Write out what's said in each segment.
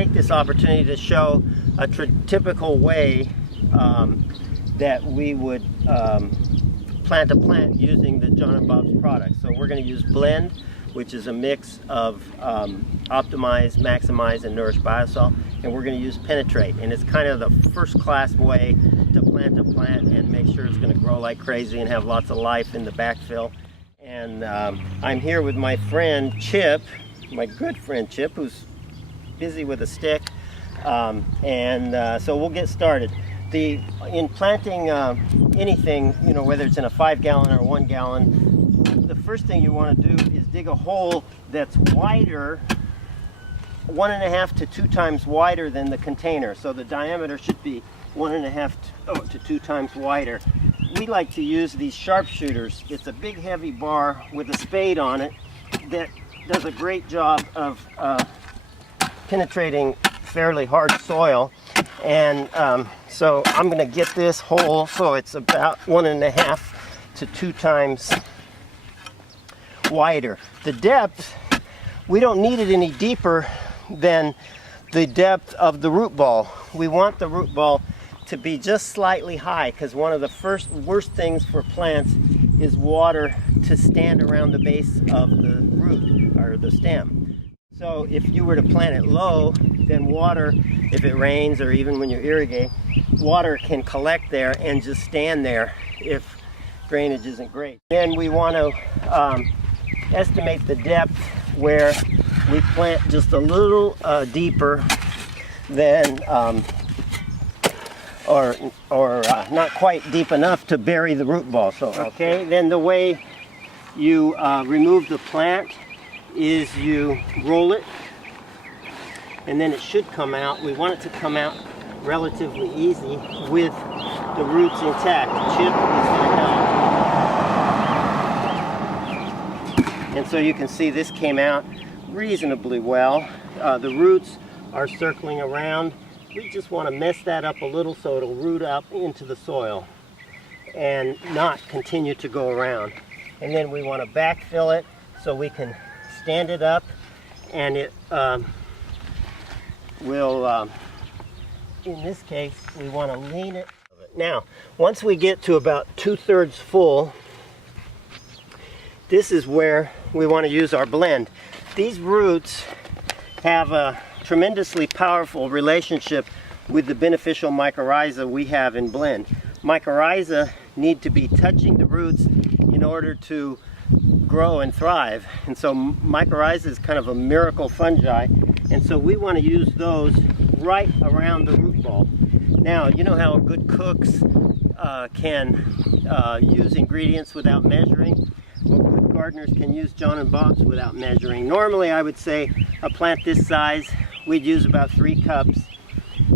take this opportunity to show a typical way that we would plant a plant using the John & Bob's products. So we're going to use Blend, which is a mix of Optimize, Maximize, and Nourish Biosol, and we're going to use Penetrate, and it's kind of the first-class way to plant a plant and make sure it's going to grow like crazy and have lots of life in the backfill. And I'm here with my friend Chip, my good friend Chip, who's busy with a stick, so we'll get started. In planting anything, you know, whether it's in a 5-gallon or 1 gallon, the first thing you want to do is dig a hole that's wider, 1.5 to 2 times wider than the container. So the diameter should be 1.5 to 2 times wider. We like to use these sharpshooters. It's a big heavy bar with a spade on it that does a great job of penetrating fairly hard soil. And so I'm going to get this hole so it's about 1.5 to 2 times wider. The depth, we don't need it any deeper than the depth of the root ball. We want the root ball to be just slightly high, because one of the worst things for plants is water to stand around the base of the root or the stem. So if you were to plant it low, then water, if it rains or even when you irrigate, water can collect there and just stand there if drainage isn't great. Then we want to estimate the depth where we plant just a little deeper than, or not quite deep enough to bury the root ball. So, okay, then the way you remove the plant is you roll it, and then it should come out. We want it to come out relatively easy with the roots intact. Chip is going to help. And so you can see this came out reasonably well. The roots are circling around. We just want to mess that up a little so it'll root up into the soil and not continue to go around. And then we want to backfill it so we can stand it up, and it will, in this case, we want to lean it. Now, once we get to about 2/3 full, this is where we want to use our blend. These roots have a tremendously powerful relationship with the beneficial mycorrhiza we have in Blend. Mycorrhiza need to be touching the roots in order to grow and thrive, and so mycorrhiza is kind of a miracle fungi, and so we want to use those right around the root ball. Now, you know how good cooks can use ingredients without measuring? Well, good gardeners can use John & Bob's without measuring. Normally, I would say a plant this size, we'd use about 3 cups,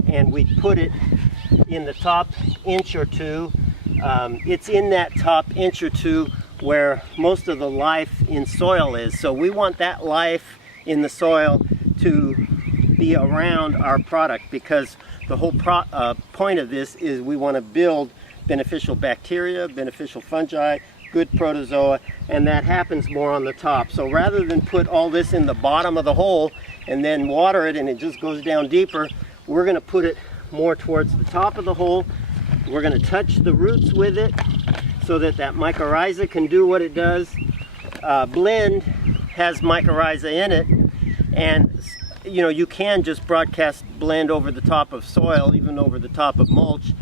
and we'd put it in the top inch or two. It's in that top inch or two where most of the life in soil is. So we want that life in the soil to be around our product, because the whole point of this is we want to build beneficial bacteria, beneficial fungi, good protozoa, and that happens more on the top. So rather than put all this in the bottom of the hole and then water it and it just goes down deeper, we're going to put it more towards the top of the hole. We're going to touch the roots with it so that mycorrhiza can do what it does. Blend has mycorrhiza in it, and you know, you can just broadcast Blend over the top of soil, even over the top of mulch,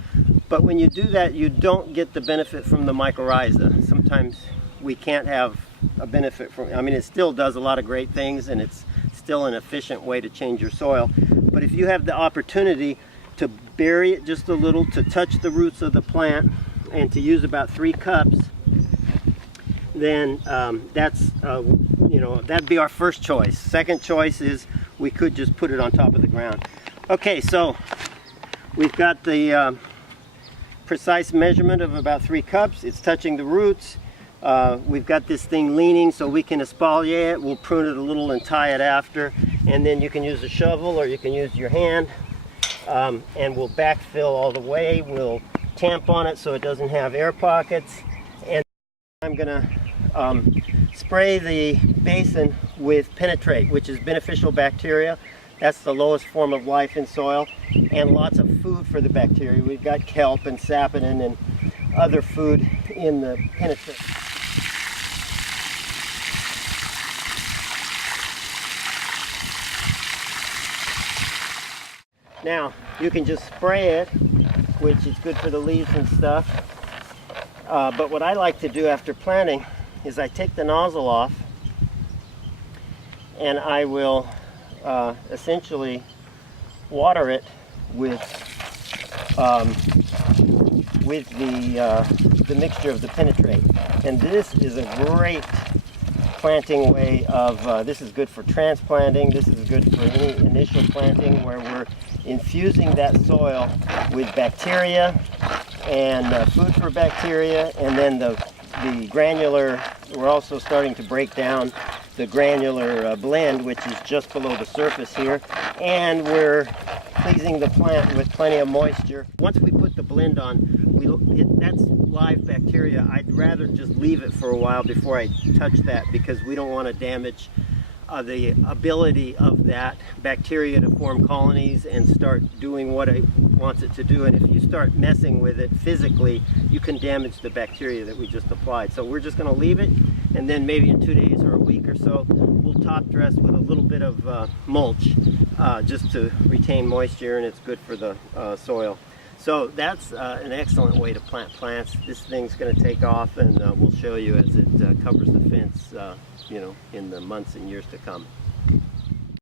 but when you do that, you don't get the benefit from the mycorrhiza. Sometimes we can't have a benefit from, I mean, it still does a lot of great things, and it's still an efficient way to change your soil, but if you have the opportunity to bury it just a little, to touch the roots of the plant, and to use about 3 cups, then that's, you know, that'd be our first choice. Second choice is we could just put it on top of the ground. Okay, so we've got the precise measurement of about 3 cups. It's touching the roots. We've got this thing leaning so we can espalier it. We'll prune it a little and tie it after, and then you can use a shovel or you can use your hand, and we'll backfill all the way. We'll tamp on it so it doesn't have air pockets, and I'm gonna spray the basin with Penetrate, which is beneficial bacteria That's the lowest form of life in soil, and lots of food for the bacteria. We've got kelp and sapinin and other food in the penetrate. Now, you can just spray it, which is good for the leaves and stuff. But what I like to do after planting is I take the nozzle off and I will essentially water it with the mixture of the penetrate. And this is a great planting way of, this is good for transplanting, this is good for any initial planting where we're infusing that soil with bacteria and food for bacteria, and then the granular, we're also starting to break down the granular blend, which is just below the surface here, and we're pleasing the plant with plenty of moisture. Once we put the blend on, that's live bacteria. I'd rather just leave it for a while before I touch that, because we don't want to damage the ability of that bacteria to form colonies and start doing what it wants it to do. And if you start messing with it physically, you can damage the bacteria that we just applied. So we're just going to leave it, and then maybe in 2 days or a week or so, we'll top dress with a little bit of mulch just to retain moisture, and it's good for the soil. So that's an excellent way to plant plants. This thing's going to take off, and we'll show you as it covers the fence, you know, in the months and years to come.